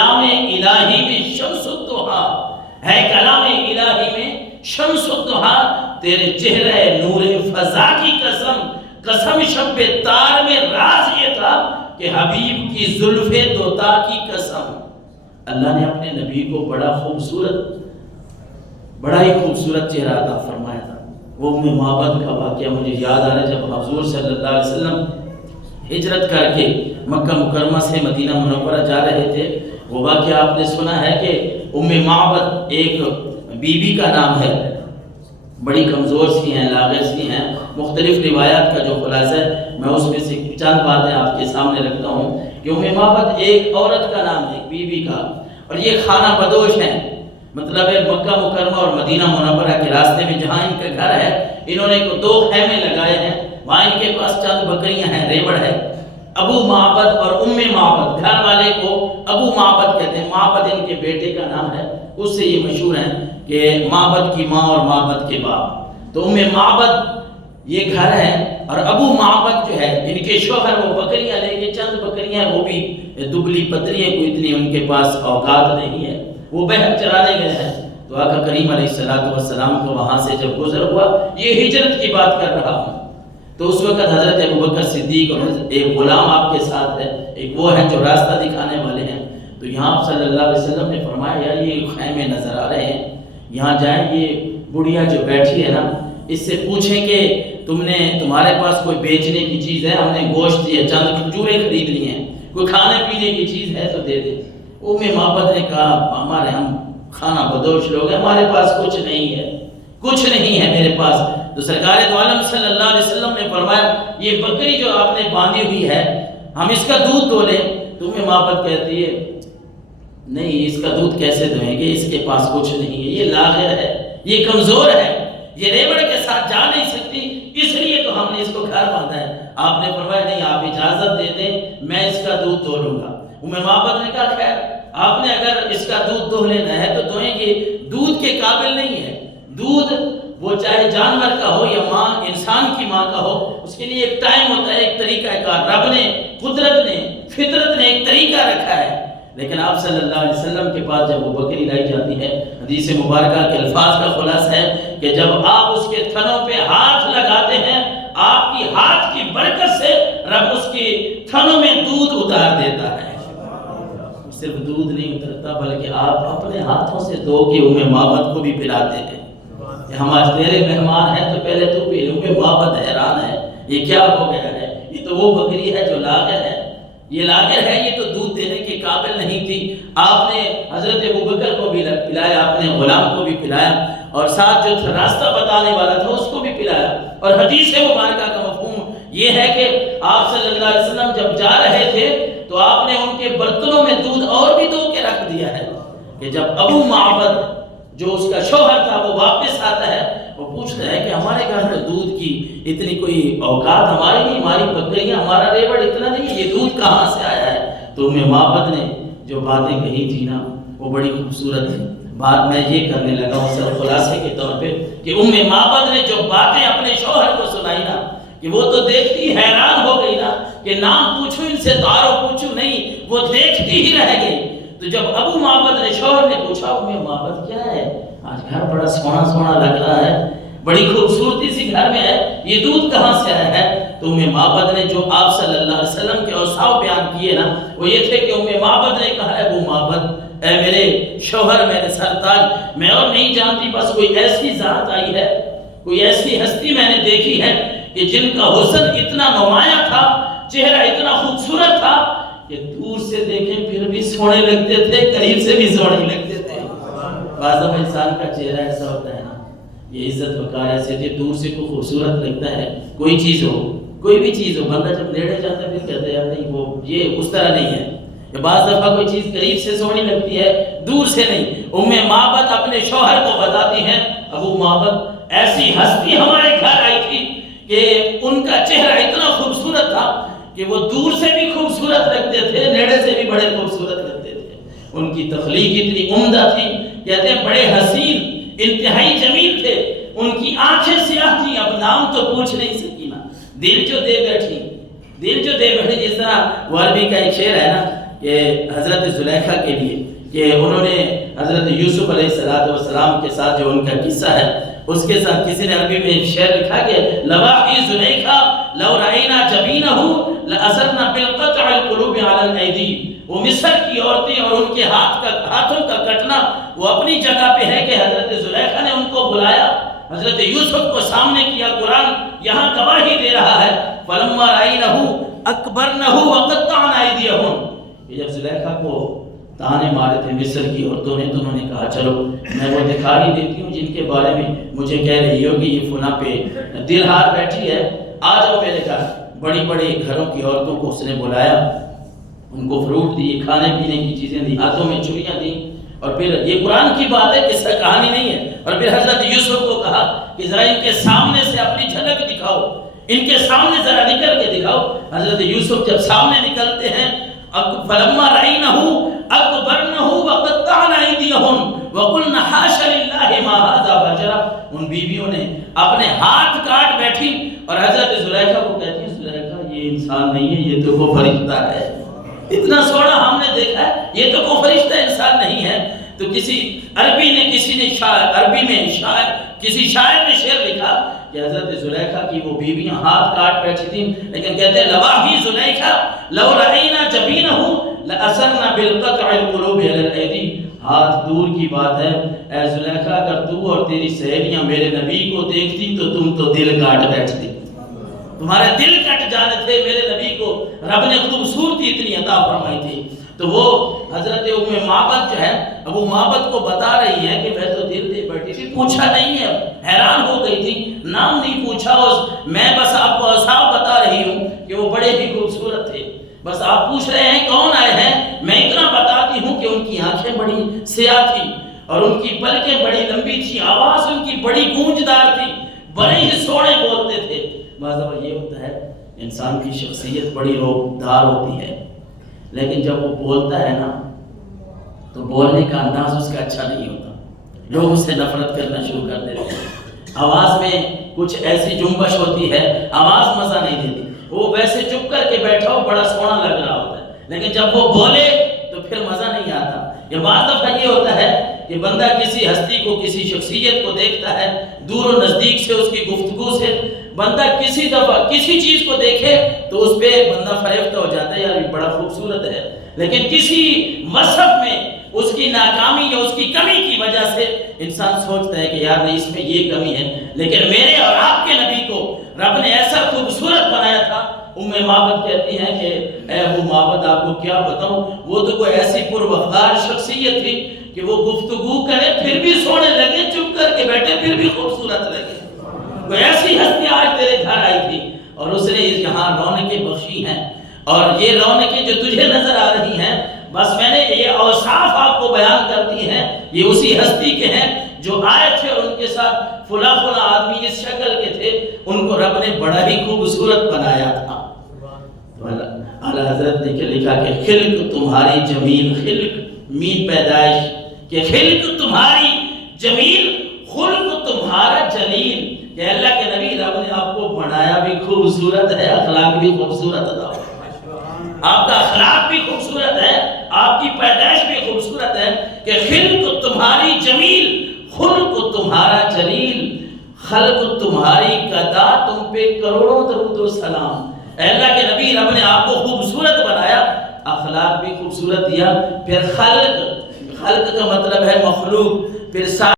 کلام الہی میں شمس الضحیٰ ہے، کلام الہی میں شمس الضحیٰ، تیرے چہرے نور فضا کی قسم، قسم شب تار میں راز یہ تھا کہ حبیب کی زلف دوتا کی قسم۔ اللہ نے اپنے نبی کو بڑا ہی خوبصورت چہرہ عطا فرمایا تھا۔ وہ ام معبد کا واقعہ مجھے یاد آ رہا ہے، جب حضور صلی اللہ علیہ وسلم ہجرت کر کے مکہ مکرمہ سے مدینہ منورہ جا رہے تھے، وہ واقعہ آپ نے سنا ہے کہ ام معبد ایک بی بی کا نام ہے، بڑی کمزور سی ہیں، لاغر سی ہیں۔ مختلف روایات کا جو خلاصہ ہے میں اس میں سے چند باتیں آپ کے سامنے رکھتا ہوں کہ ام معبد ایک عورت کا نام ہے، ایک بی بی کا، اور یہ خانہ بدوش ہیں، مطلب ہے مکہ مکرمہ اور مدینہ منورہ کے راستے میں جہاں ان کا گھر ہے، انہوں نے 2 خیمے لگائے ہیں، وہاں ان کے پاس چند بکریاں ہیں، ریوڑ ہے۔ ابو معبد اور ام معبد، گھر والے کو ابو معبد کہتے ہیں، معبد ان کے بیٹے کا نام ہے، اس سے یہ مشہور ہیں کہ معبد کی ماں اور معبد کے باپ۔ تو ام معبد یہ گھر ہے، اور ابو معبد جو ہے ان کے شوہر وہ بکریاں لے کے، چند بکریاں، وہ بھی دبلی پتلی ہیں، کوئی اتنی ان کے پاس اوقات نہیں ہے، وہ بہر چرانے گئے ہیں۔ تو آقا کریم علیہ السلام کو وہاں سے جب گزر ہوا، یہ ہجرت کی بات کر رہا ہوں، تو اس وقت حضرت ابوبکر صدیق اور ایک غلام آپ کے ساتھ ہے، ایک وہ ہیں جو راستہ دکھانے والے ہیں۔ تو یہاں آپ صلی اللہ علیہ وسلم نے فرمایا یار یہ خیمے نظر آ رہے ہیں، یہاں جائیں، یہ بڑھیا جو بیٹھی ہے نا، اس سے پوچھیں کہ تمہارے پاس کوئی بیچنے کی چیز ہے، ہم نے گوشت یا چند کھجوریں خرید لی ہیں، کوئی کھانے پینے کی چیز ہے تو دے دیں۔ ام معبد نے کہا ہم خانہ بدوش لوگ ہیں، ہمارے پاس کچھ نہیں ہے میرے پاس۔ تو سرکار دو عالم صلی اللہ علیہ وسلم نے فرمایا یہ بکری جو آپ نے باندھی ہوئی ہے، ہم اس کا دودھ دو لیں۔ تو ام معبد کہتی ہے نہیں، اس کا دودھ کیسے دیں گے، اس کے پاس کچھ نہیں ہے، یہ لاغر ہے، یہ کمزور ہے، یہ ریوڑ کے ساتھ جا نہیں سکتی، اس لیے تو ہم نے اس کو گھر باندھا ہے۔ آپ نے فرمایا نہیں، آپ اجازت دے دیں، میں اس کا دودھ دو لوں گا۔ ام معبد نے کہا خیر، آپ نے اگر اس کا دودھ دو لینا ہے تو دوئیں گے، دودھ کے قابل نہیں ہے۔ دودھ وہ چاہے جانور کا ہو یا ماں انسان کی ماں کا ہو، اس کے لیے ایک ٹائم ہوتا ہے، ایک طریقہ کار، رب نے، قدرت نے، فطرت نے ایک طریقہ رکھا ہے۔ لیکن آپ صلی اللہ علیہ وسلم کے پاس جب وہ بکری لائی جاتی ہے، حدیث مبارکہ کے الفاظ کا خلاصہ ہے کہ جب آپ اس کے تھنوں پہ ہاتھ لگاتے ہیں، آپ کی ہاتھ کی برکت سے رب اس کے تھنوں میں دودھ اتار دیتا ہے۔ صرف دودھ نہیں اترتا بلکہ آپ اپنے ہاتھوں سے دو کے ام معبد کو بھی پلاتے ہیں کہ ہم آج تیرے مہمان ہیں تو پہلے تو پی لیں۔ ام معبد حیران ہے، یہ کیا ہو گیا ہے، یہ تو وہ بکری ہے جو لاغر ہے، یہ لاغر ہے، یہ تو دودھ دینے کے قابل نہیں تھی۔ آپ نے حضرت ابوبکر کو بھی پلایا، آپ نے غلام کو بھی پلایا، اور ساتھ جو راستہ بتانے والا تھا اس کو بھی پلایا۔ اور حدیث مبارکہ کا مفہوم یہ ہے کہ آپ صلی اللہ علیہ وسلم جب جا رہے تھے تو آپ نے ان کے برتنوں میں دودھ اور بھی دو کے رکھ دیا ہے کہ جب ابو معبد جو اس کا شوہر تھا وہ واپس آتا ہے، وہ پوچھتا ہے کہ ہمارے گھر میں دودھ کی اتنی کوئی اوقات ہماری نہیں، ہماری بکریاں، ہمارا ریوڑ اتنا نہیں، یہ دودھ کہاں سے آیا ہے؟ تو ام معبد نے جو باتیں کہی تھی نا وہ بڑی خوبصورت تھی۔ بات میں یہ کرنے لگا ہوں سر خلاصے کے طور پہ کہ ام معبد نے جو باتیں اپنے شوہر کو سنائی نا، کہ وہ تو دیکھتی حیران ہو گئی نا کہ نام پوچھو ان سے، تارو پوچھو نہیں، وہ دیکھتی ہی رہ گئی۔ تو جب ابو معبد نے، شوہر نے پوچھا ام معبد کیا ہے، آج گھر بڑا سونا سونا لگ رہا ہے، بڑی خوبصورتی سی گھر میں ہے، یہ دودھ کہاں سے آیا ہے؟ تو ام معبد نے جو آپ صلی اللہ علیہ وسلم کے اوصاف بیان کیے نا وہ یہ تھے کہ ام معبد نے کہا ابو معبد، اے میرے شوہر، میرے سرتاج، میں اور نہیں جانتی، بس کوئی ایسی ذات آئی ہے، کوئی ایسی ہستی میں نے دیکھی ہے کہ جن کا حسن اتنا نمایاں تھا، چہرہ اتنا خوبصورت تھا کہ دور سے دیکھیں پھر بھی سونے لگتے تھے، قریب سے بھی سونے لگتے تھے۔ بعض انسان کا چہرہ ایسا ہوتا ہے نا، یہ عزت وقار ایسے تھے، دور سے کوئی خوبصورت لگتا ہے، کوئی چیز ہو، کوئی بھی چیز ہو، بندہ جب نیڑے جاتا ہے پھر کہتے ہیں نہیں وہ یہ اس طرح نہیں ہے، یا بعض دفعہ کوئی چیز قریب سے سونی لگتی ہے، دور سے نہیں۔ ام معبد اپنے شوہر کو بتاتی ہیں ابو معبد ایسی ہستی ہمارے گھر آئی تھی کہ ان کا چہرہ اتنا خوبصورت تھا کہ وہ دور سے بھی خوبصورت لگتے تھے، نیڑے سے بھی بڑے خوبصورت لگتے تھے، ان کی تخلیق اتنی عمدہ تھی، کہتے ہیں بڑے حسین، انتہائی جمیل تھے، ان کی آنکھیں سیاہ تھی، اب نام تو پوچھ نہیں سکی نا، دل جو دے بیٹھی، دل جو دے بیٹھی، جس طرح وہ عربی کا ایک شعر ہے نا کہ حضرت زلیخا کے لیے کہ انہوں نے حضرت یوسف علیہ السلام کے ساتھ جو ان کا قصہ ہے اس کے ساتھ کسی نے عربی میں شعر لکھا کہ لواحی زلیخا لو رأینا جبینہ لأثرنا بالقطع القلوب علی الایدی. وہ مصر کی عورتیں اور ان کے ہاتھوں کا کٹنا وہ اپنی جگہ پہ ہے کہ حضرت زلیخا نے ان کو بلایا، حضرت یوسف کو سامنے کیا. قرآن یہاں گواہی دے رہا ہے فلما رأینہ اکبرنہ وقطعن ایدیہن. جب زلیخا کو تانے مارے تھے مصر کی عورتوں نے تو انہوں نے کہا چلو میں وہ دکھا ہی دیتی ہوں جن کے بارے میں مجھے کہہ رہی ہو کہ یہ فلاں پہ دل ہار بیٹھی ہے، آ جاؤ میرے گھر. بڑی بڑی گھروں کی عورتوں کو اس نے بلایا، ان کو فروٹ دی، کھانے پینے کی چیزیں دی، ہاتھوں میں چوڑیاں دی. اور پھر یہ قرآن کی بات ہے، قصہ کہانی نہیں ہے. اور پھر حضرت یوسف کو کہا کہ ذرا ان کے سامنے سے اپنی جھلک دکھاؤ، ان کے سامنے ذرا نکل کے دکھاؤ. حضرت یوسف جب سامنے نکلتے ہیں فلما رأینہ اکبرنہ وقطعن ایدیہن وقلن حاشا للہ ما ھذا بشرا. ان بیویوں نے اپنے ہاتھ کاٹ بیٹھی اور حضرت زلیخا کو کہتی ہیں زلیخا یہ انسان نہیں ہے، یہ تو وہ فرشتہ ہے. اتنا سونا ہم نے دیکھا ہے، یہ تو وہ فرشتہ انسان نہیں ہے. تو کسی عربی میں کسی شاعر نے شعر لکھا کہ حضرت زلیخا کی وہ بیویاں ہاتھ کاٹ بیٹھی تھیں، لیکن کہتے ہیں لواحی زلیخا لو رأینا جبینہ لأثرنا بالقطع القلوب علی الایدی. ہاتھ دور کی بات ہے، اے زلیخا اگر تو اور تیری سہیلیاں میرے نبی کو دیکھتی تو تم تو دل کاٹ بیٹھتی، تمہارے دل کٹ جانے تھے. میرے نبی کو رب نے خوبصورتی اتنی عطا فرمائی تھی. تو وہ حضرت ام معبد جو ہے ابو معبد کو بتا رہی ہے کہ میں تو دل دے بیٹھی تھی، پوچھا نہیں ہے، حیران ہو گئی تھی، نام نہیں پوچھا. میں بس آپ کو اصحاب بتا رہی ہوں کہ وہ بڑے ہی خوبصورت تھے. بس آپ پوچھ رہے ہیں کون آئے ہیں، میں اتنا بتاتی ہوں کہ ان کی آنکھیں بڑی سیاہ تھی اور ان کی پلکیں بڑی لمبی تھی، آواز ان کی بڑی گونجدار تھی، بڑے ہی سونے بولتے تھے. بعض یہ ہوتا ہے انسان کی شخصیت بڑی روبدار ہوتی ہے، لیکن جب وہ بولتا ہے نا تو بولنے کا انداز اس کا اچھا نہیں ہوتا، لوگ اس سے نفرت کرنا شروع کر دیتے ہیں. آواز میں کچھ ایسی جنبش ہوتی ہے، آواز مزہ نہیں دیتی. وہ ویسے چپ کر کے بیٹھا ہو بڑا سونا لگ رہا ہوتا ہے، لیکن جب وہ بولے تو پھر مزہ نہیں آتا. یہ بعض دفعہ یہ ہوتا ہے کہ بندہ کسی ہستی کو، کسی شخصیت کو دیکھتا ہے دور و نزدیک سے، اس کی گفتگو سے بندہ کسی دفعہ کسی چیز کو دیکھے تو اس پہ بندہ فریفتہ ہو جاتا ہے، یار یہ بڑا خوبصورت ہے. لیکن کسی وصف میں اس کی ناکامی یا اس کی کمی کی وجہ سے انسان سوچتا ہے کہ یار نہیں اس میں یہ کمی ہے. لیکن میرے اور آپ کے نبی کو رب نے ایسا خوبصورت بنایا تھا. ام معبد کہتی ہیں کہ اے ابو معبد آپ کو کیا بتاؤں، وہ تو کوئی ایسی پروقار شخصیت تھی کہ وہ گفتگو کرے پھر بھی سونے لگے، چپ کر کے بیٹھے پھر بھی خوبصورت لگے. کوئی ایسی ہستی آج تیرے گھر آئی تھی اور اس نے یہاں رونقیں بخشی ہیں، اور یہ رونقیں جو تجھے نظر آ رہی ہیں بس میں نے یہ اوصاف آپ کو بیان کر دی ہیں، یہ اسی ہستی کے ہیں جو آئے تھے اور ان کے ساتھ فلاں فلاں آدمی اس شکل کے تھے، ان کو رب نے بڑا ہی خوبصورت بنایا تھا. اعلیٰ حضرت نے لکھا کہ خلق تمہاری جمیل، خلق مین پیدائش، کہ خلق تمہاری جمیل خلق تمہارا جلیل. کہ اللہ کے نبی رب نے آپ کو بنایا بھی خوبصورت ہے، اخلاق بھی خوبصورت ادا ہو، آپ کا اخلاق بھی خوبصورت ہے، آپ کی پیدائش بھی خوبصورت ہے. کہ خلق تمہاری جمیل خلق تمہارا جلیل، خلق تمہاری قدا تم پہ کروڑوں درود و سلام. اے اللہ کے نبی رب نے آپ کو خوبصورت بنایا، اخلاق بھی خوبصورت دیا. پھر خلق کا مطلب ہے مخلوق، پھر